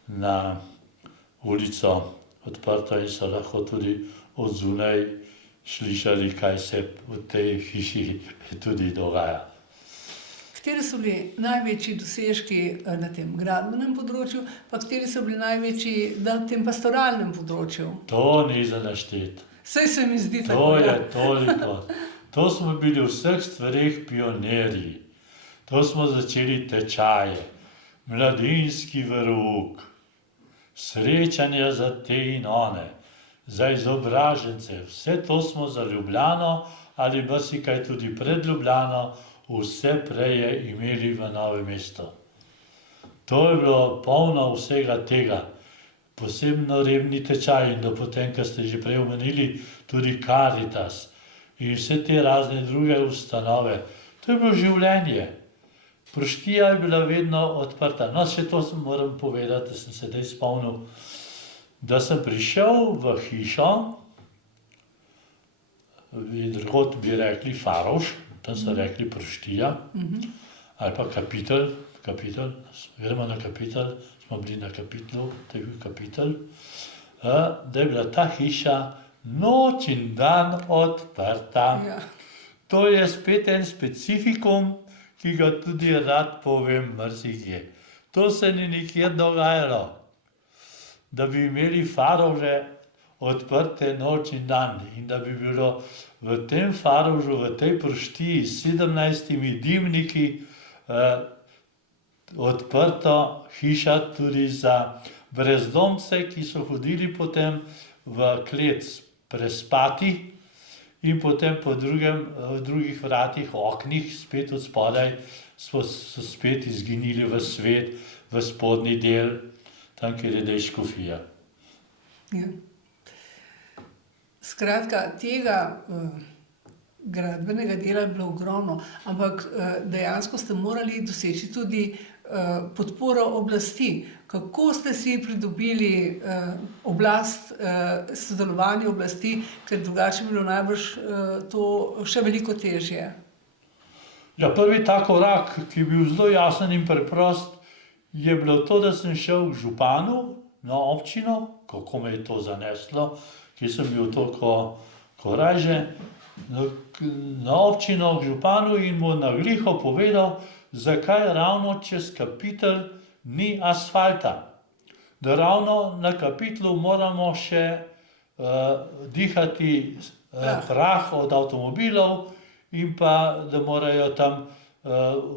na ulico odprto in so lahko tudi od zunaj slišali, kaj se v tej hiši tudi dogaja. Kateri so bili največji dosežki na tem gradbenem področju, pa kateri so bili največji na tem pastoralnem področju? To ni za naštet. Saj se mi zdi To tako. je Ja. toliko. To smo bili v vseh stvareh pionirji. To smo začeli tečaje, mladinski verouk, srečanja za te in one, za izobražence. Vse to smo za Ljubljano ali marsikaj tudi pred Ljubljano, vse prej je imeli v Novem mestu. To je bilo polno vsega tega. Posebno revni tečaj in do potem, kar ste že prej omenili, tudi Caritas in vse te razne druge ustanove. To je bilo življenje. Proštija je bila vedno odprta. No, še to moram povedati, da sem se zdaj spomnil, da sem prišel v hišo, drugod bi rekli Faroš, tam so rekli Proštija, ali pa kapitel, gremo na kapitel, smo bili na kapitlu, to je bil kapitel, da je bila ta hiša noč in dan odprta. Ja. To je spet en specifikum, ki ga tudi rad povem marsikje. To se ni nikjer dogajalo, da bi imeli farovže odprte noč in dan in da bi bilo v tem farovžu, v tej proštiji s 17 dimniki odprta hiša tudi za brezdomce, ki so hodili potem v klet prespati in potem po drugih vratih, oknih, spet od spodaj, so spet izginili v svet, v spodnji del, tam, kjer je zdaj škofija. Ja. Skratka, tega gradbenega dela je bilo ogromno, ampak dejansko ste morali doseči tudi podporo oblasti. Kako ste si pridobili oblast, sodelovanje oblasti, ker drugače bi bilo najbrž to še veliko težje? Ja, prvi ta korak, ki je bil zelo jasen in preprost, je bilo to, da sem šel k županu na občino, kako me je to zaneslo, ki sem bil toliko korajže, na občino k županu in mu nagliho povedal, zakaj ravno čez kapitel ni asfalta. Da ravno na kapitlu moramo še dihati prah od avtomobilov in pa da morajo tam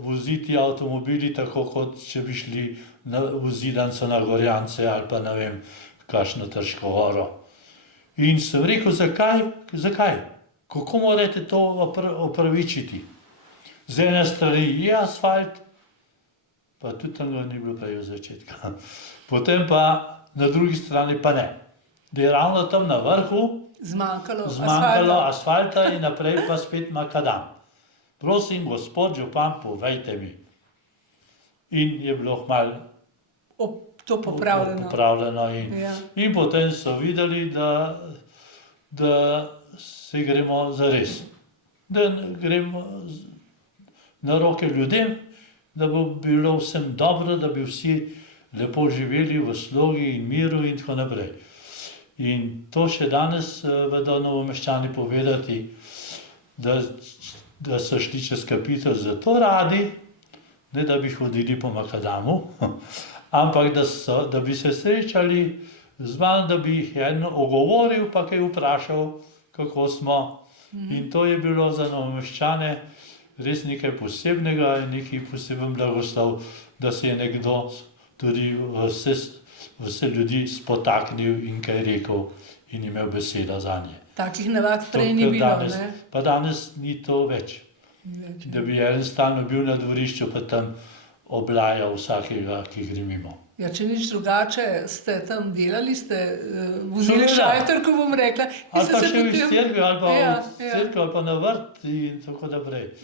voziti avtomobili tako, kot če bi šli v Zidanico na Gorjance ali pa ne vem, kakšno Trško goro. In sem rekel, zakaj? Kako morate to opravičiti? Z ene strani je asfalt, pa tudi tam ga ni bilo prej od začetka. Potem pa na drugi strani pa ne. Da je ravno tam na vrhu zmanjkalo asfalta in naprej pa spet makadam. Prosim, gospod župan, povejte mi. In je bilo malo to popravljeno. In potem so videli, da se gremo zares. Da gremo na roke ljudem, da bo bilo vsem dobro, da bi vsi lepo živeli v slogi in miru in tako naprej. In to še danes vedo Novomeščani povedati, da so šli čez kapitel zato radi, ne da bi hodili po makadamu, ampak da bi se srečali z mano, da bi jih en ogovoril, pa kaj vprašal, kako smo. In to je bilo za Novomeščane res nekaj posebnega in nekaj poseben blagoslov, da se je nekdo tudi vse ljudi spotaknil in kaj rekel in imel besedo za nje. Takih navad prej ni bilo, ne? Pa danes ni to več. Da bi en stalno bil na dvorišču, pa tam oblajal vsakega, ki gre mimo. Ja, če nič drugače, ste tam delali, ste vozili šajter, ko bom rekla. Ali pa še v cerkvi, ali pa na vrt in tako naprej.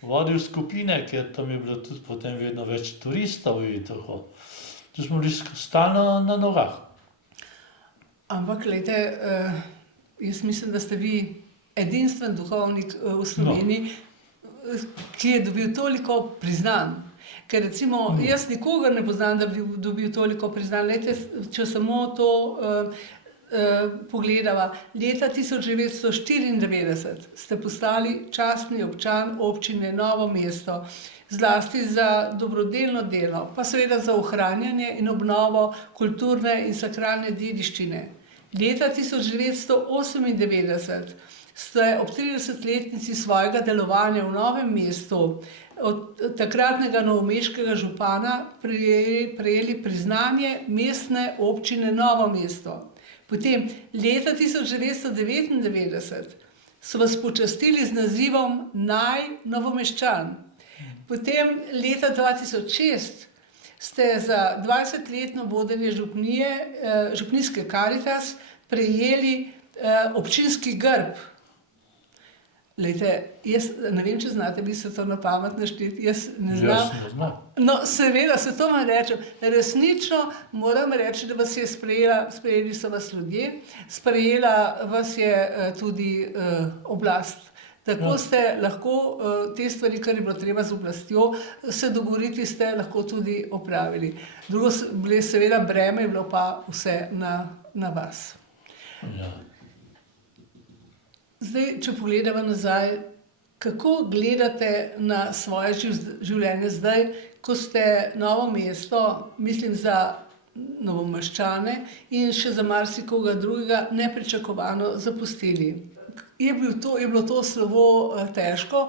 Vodil skupine, ker tam je bilo tudi potem vedno več turistov in tako. Tu smo bili stalno na nogah. Ampak, glejte, jaz mislim, da ste vi edinstven duhovnik v Sloveniji, ki je dobil toliko priznanj. Ker recimo, jaz nikogar ne poznam, da bi dobil toliko priznanj. Lejte, če samo to pogledava, leta 1994 ste postali častni občan občine Novo mesto, zlasti za dobrodelno delo, pa seveda za ohranjanje in obnovo kulturne in sakralne dediščine. Leta 1998 ste ob 30-letnici svojega delovanja v Novem mestu od takratnega novomeškega župana prejeli priznanje mestne občine Novo mesto. Potem leta 1999 so vas počastili z nazivom Naj Novomeščan. Potem leta 2006 ste za 20-letno vodenje župnijske Karitas prejeli občinski grb. Lejte, jaz ne vem, če znate bi se to na pamet našteti, jaz ne znam. No, seveda se to vam rečem. Resnično moram reči, da vas je sprejeli so vas ljudje, sprejela vas je tudi oblast Tako Ja. ste lahko te stvari, kar je bilo treba z oblastjo se dogovoriti, ste lahko tudi opravili. Drugo bile seveda breme, je bilo pa vse na vas. Ja. Zdaj, če pogledamo nazaj, kako gledate na svoje življenje zdaj, ko ste Novo mesto, mislim za Novomeščane in še za marsikoga drugega, nepričakovano zapustili? Je bilo to slovo težko?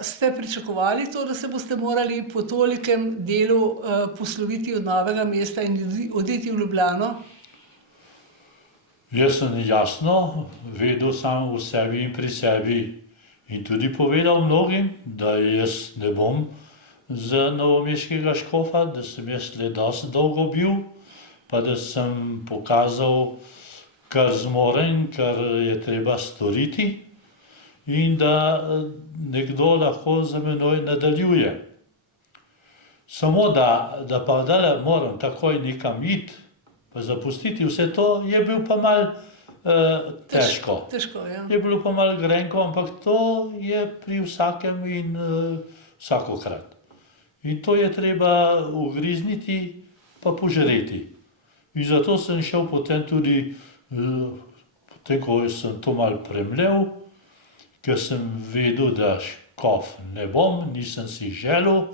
Ste pričakovali to, da se boste morali po tolikem delu posloviti od Novega mesta in oditi v Ljubljano? Jaz sem jasno vedel sam v sebi in pri sebi in tudi povedal mnogim, da jaz ne bom z novomeškega škofa, da sem jaz le dosti dolgo bil, pa da sem pokazal, kar zmorem, kar je treba storiti in da nekdo lahko za menoj nadaljuje. Samo da pa da moram takoj nekam iti, pa zapustiti vse to, je bil pa malo težko. Težko, ja. Je bilo pa malo grenko, ampak to je pri vsakem in vsakokrat. In to je treba ugrizniti pa požreti. In zato sem šel potem tudi, potem ko sem to malo premlel, ker sem vedel, da škof ne bom, nisem si želel,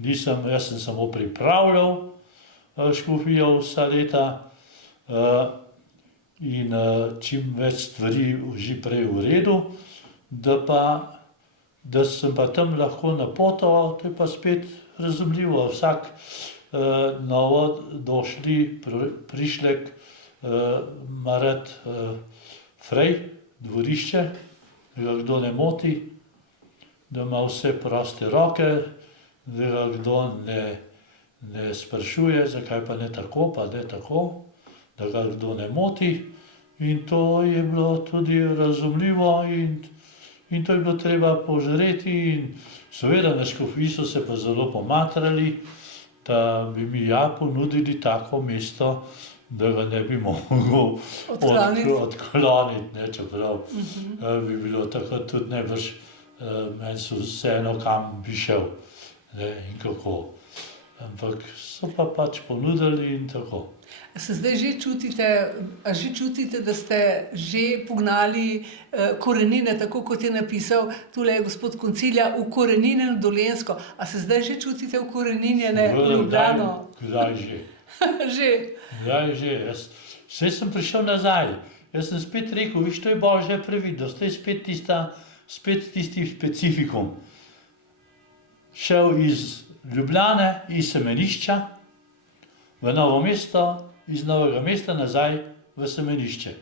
jaz sem samo pripravljal škofijo vsa leta in čim več stvari že prej v redu, da sem pa tam lahko napotoval, to je pa spet razumljivo. Vsak novo došli prišlek ima rad frej, dvorišče, da ga kdo ne moti, da ima vse proste roke, da ga kdo ne sprašuje, zakaj pa ne tako, pa ne tako, da ga kdo ne moti. In to je bilo tudi razumljivo in to je bilo treba požreti. In seveda na škofiji so se pa zelo pomatrali, da bi mi ponudili tako mesto, da ga ne bi mogel odkloniti, čeprav bi bilo tako tudi najbrž, meni so vseeno kam bi šel in kako. Ampak so pa pač ponudili in tako. Se zdaj že čutite, da ste že pognali korenine, tako kot je napisal tule gospod Koncilja, ukoreninjeno Dolenjsko. A se zdaj že čutite ukoreninjene v Ljubljano? Kdaj že? Že. Kdaj že? Saj sem prišel nazaj. Jaz sem spet rekel, viš, to je božja previdnost, to je spet tisti specifikum. Šel iz Ljubljane, iz Semenišča v Novo mesto, iz Novega mesta nazaj v Semenišče.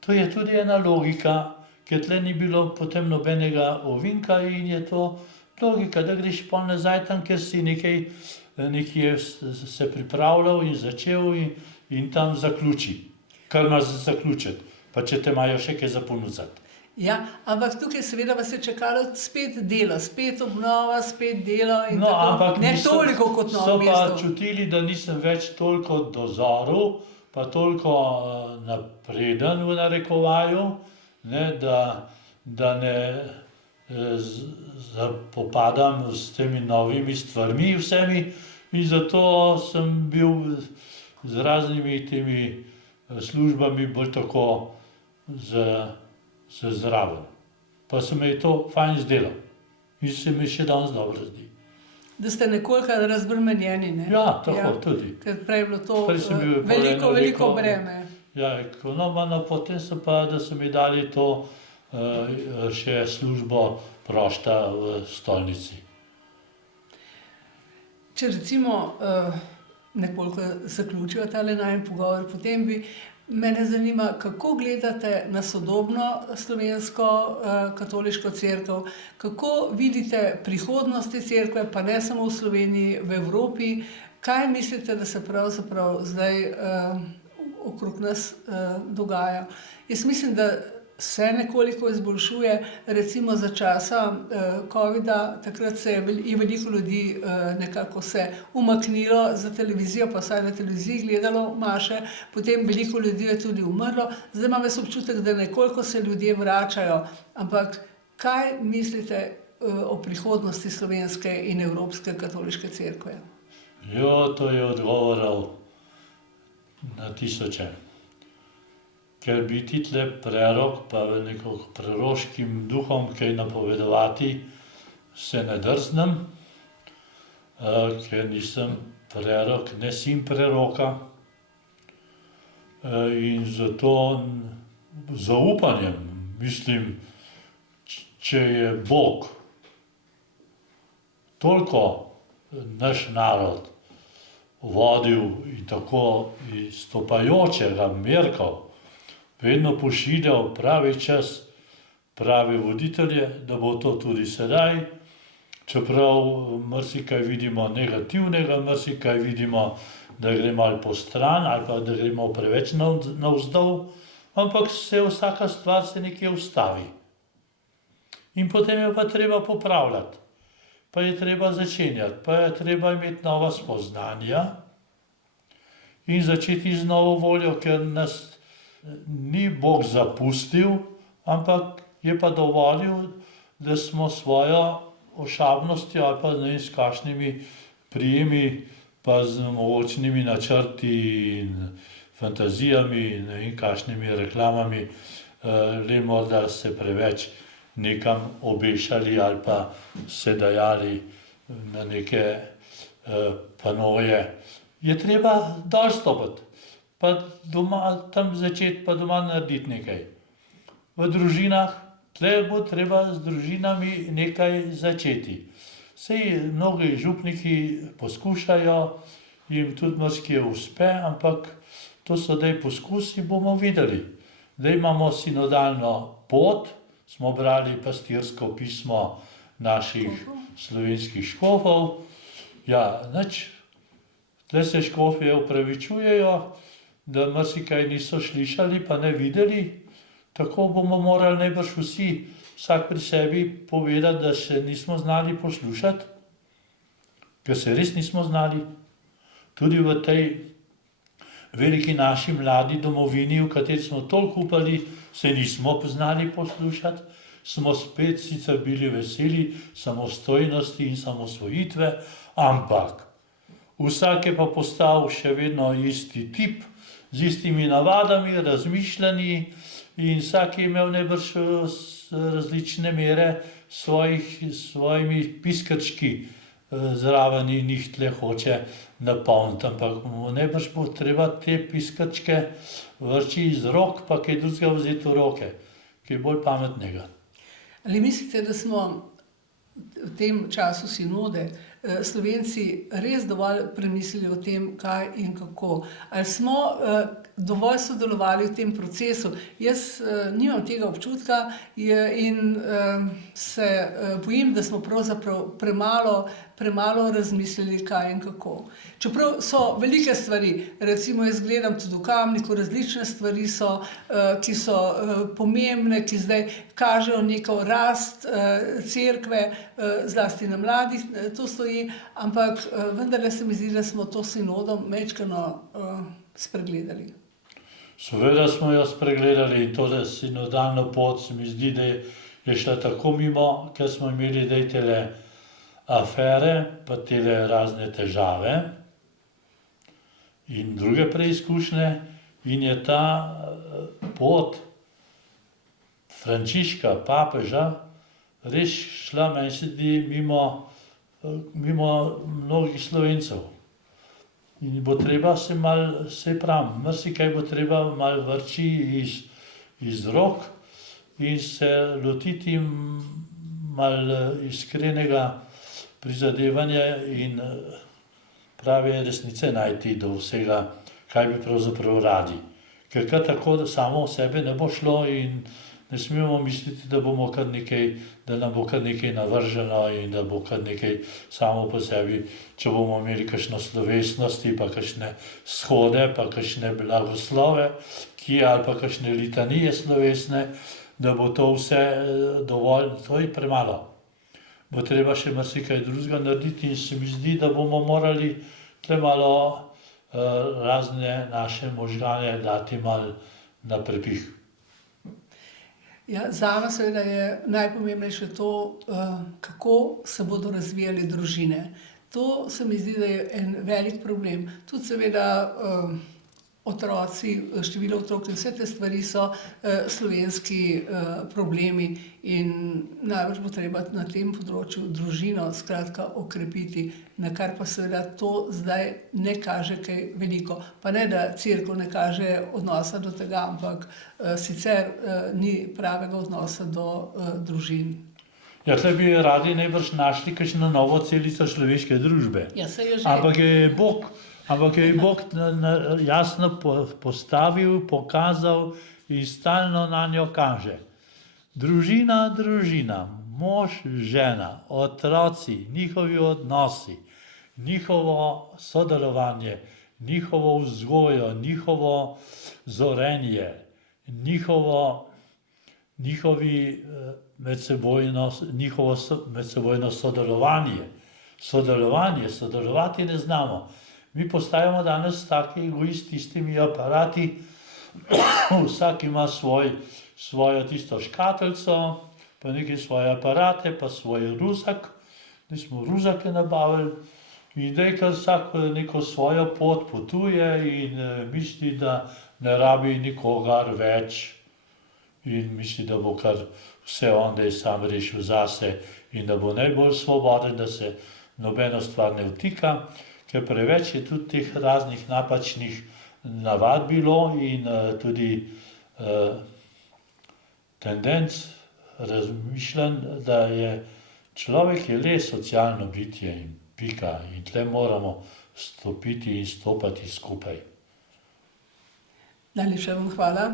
To je tudi ena logika, ker tle ni bilo potem nobenega ovinka in je to logika, da greš pol nazaj tam, ker si nekaj se pripravljal in začel in tam zaključi, kar imaš zaključiti, pa če te imajo še kaj za ponuditi. Ja, ampak tukaj seveda vas je čakalo spet delo, spet obnova, spet delo in No, tako. ampak Ne toliko kot Novo so pa mesto. čutili, da nisem več toliko dozoril, pa toliko napreden v narekovaju, ne, da ne popadam s temi novimi stvarmi vsemi in zato sem bil z raznimi temi službami bolj tako zraven. Pa se mi je to fajn zdelo in se mi še danes dobro zdi. Da ste nekoliko razbremenjeni, ne? Ja, tako tudi. Ker prej je bilo to Prej sem bil veliko breme. Ja, ekonomano, potem so pa, da so mi dali to še službo prošta v stolnici. Če recimo nekoliko zaključiva tale najin pogovor, potem bi mene zanima, kako gledate na sodobno slovensko katoliško cerkev, kako vidite prihodnost te cerkve, pa ne samo v Sloveniji, v Evropi, kaj mislite, da se pravzaprav zdaj okrog nas dogaja. Jaz mislim, da se nekoliko izboljšuje, recimo za časa covida, takrat je veliko ljudi nekako se umaknilo za televizijo, pa vsaj na televiziji gledalo maše, potem veliko ljudi je tudi umrlo, zdaj imam jaz občutek, da nekoliko se ljudje vračajo, ampak Kaj mislite o prihodnosti slovenske in evropske katoliške cerkve? Jo, to je odgovorov na tisoče. Ker biti tle prerok, pa neko preroškim duhom kaj napovedovati, se ne drznem, ker nisem prerok, ne sin preroka. In zato zaupanjem, mislim, če je Bog toliko naš narod vodil in tako izstopajočega merkal, vedno pošiljal pravi čas, prave voditelje, da bo to tudi sedaj, čeprav marsikaj vidimo negativnega, marsikaj vidimo, da gre malo po stran ali pa da gremo preveč navzdol, ampak vsaka stvar se nekje ustavi. In potem je pa treba popravljati, pa je treba začenjati, pa je treba imeti nova spoznanja in začeti z novo voljo, ker nas ni Bog zapustil, ampak je pa dovolil, da smo svojo ošabnostjo ali pa ne vem s kakšnimi prijemi, pa z mogočnimi načrti in fantazijami in ne vem kakšnimi reklamami, le morda se preveč nekam obešali ali pa se dajali na neke panoje. Je treba dol stopiti, pa doma tam začeti, pa doma narediti nekaj. V družinah, tle bo treba z družinami nekaj začeti. Sej mnogi župniki poskušajo, jim tudi marsikje uspe, ampak to so zdaj poskusi, bomo videli. Zdaj imamo sinodalno pot, smo brali pastirsko pismo naših slovenskih škofov. Ja, nič, tle se škofje opravičujejo, da marsikaj niso slišali pa ne videli, tako bomo morali najbrž vsi vsak pri sebi povedati, da se nismo znali poslušati, ker se res nismo znali. Tudi v tej veliki naši mladi domovini, v kateri smo toliko upali, se nismo znali poslušati, smo spet sicer bili veseli samostojnosti in samosvojitve, ampak vsak je pa postal še vedno isti tip, z istimi navadami, razmišljanji in vsak je imel najbrž različne mere svojimi piskrčki zraven in jih tle hoče napolniti, ampak najbrž bo treba te piskrčke vrči iz rok, pa kaj drugega vzeti v roke, kaj bolj pametnega. Ali mislite, da smo v tem času sinode Slovenci res dovolj premislili o tem, kaj in kako? Ali smo dovolj sodelovali v tem procesu? Jaz nimam tega občutka in se bojim, da smo pravzaprav premalo razmislili, kaj in kako. Čeprav so velike stvari, recimo jaz gledam tudi v Kamniku, različne stvari so, ki so pomembne, ki zdaj kažejo neko rast cerkve, zlasti na mladih, to stoji, ampak vendarle se mi zdi, da smo to sinodo majčkeno spregledali. Seveda smo jo spregledali in to sinodalno pot se mi zdi, da je šla tako mimo, ker smo imeli zdaj tele afere, pa tele razne težave in druge preizkušnje in je ta pot Frančiška, papeža, res šla, meni se zdi, mimo mnogih Slovencev. In bo treba se malo, saj pravim, marsikaj bo treba malo vrči iz rok in se lotiti malo iskrenega prizadevanja in prave resnice najti do vsega, kaj bi pravzaprav radi. Ker kar tako, da samo od sebe ne bo šlo in ne smemo misliti, da nam bo kar nekaj navrženo in da bo kar nekaj samo po sebi, če bomo imeli kakšno slovesnosti, pa kakšne shode, pa kakšne blagoslove, ali pa kakšne litanije slovesne, da bo to vse dovolj, to je premalo. Bo treba še marsikaj drugega narediti in se mi zdi, da bomo morali tle malo razne naše možgane dati malo na prepih. Ja, zame seveda je najpomembnejše to, kako se bodo razvijale družine. To se mi zdi, da je en velik problem. Tudi seveda otroci, število otrok in vse te stvari so slovenski problemi in najbrž bo treba na tem področju družino skratka okrepiti, na kar pa seveda to zdaj ne kaže kaj veliko. Pa ne, da cerkev ne kaže odnosa do tega, ampak sicer ni pravega odnosa do družin. Ja, tle bi radi najbrž našli kakšno novo celico človeške družbe. Ja, saj je že. Ampak je Bog jasno postavil, pokazal in stalno na njo kaže. Družina, družina, mož, žena, otroci, njihovi odnosi, njihovo sodelovanje, njihovo vzgojo, njihovo zorenje, njihovo medsebojno sodelovanje. Sodelovati ne znamo. Mi postajamo danes taki egoisti s temi aparati, vsak ima svojo tisto škatlico, pa neke svoje aparate, pa svoj ruzak, da smo ruzake nabavili in zdaj kar vsak neko svojo pot potuje in misli, da ne rabi nikogar več in misli, da bo kar vse on, da je sam rešil zase in da bo najbolj svoboden, da se nobeno stvar ne vtika, ker preveč je tudi teh raznih napačnih navad bilo in tudi tendenc razmišljanj, da je človek je le socialno bitje in pika in tle moramo stopiti in stopati skupaj. Najlepša vam hvala.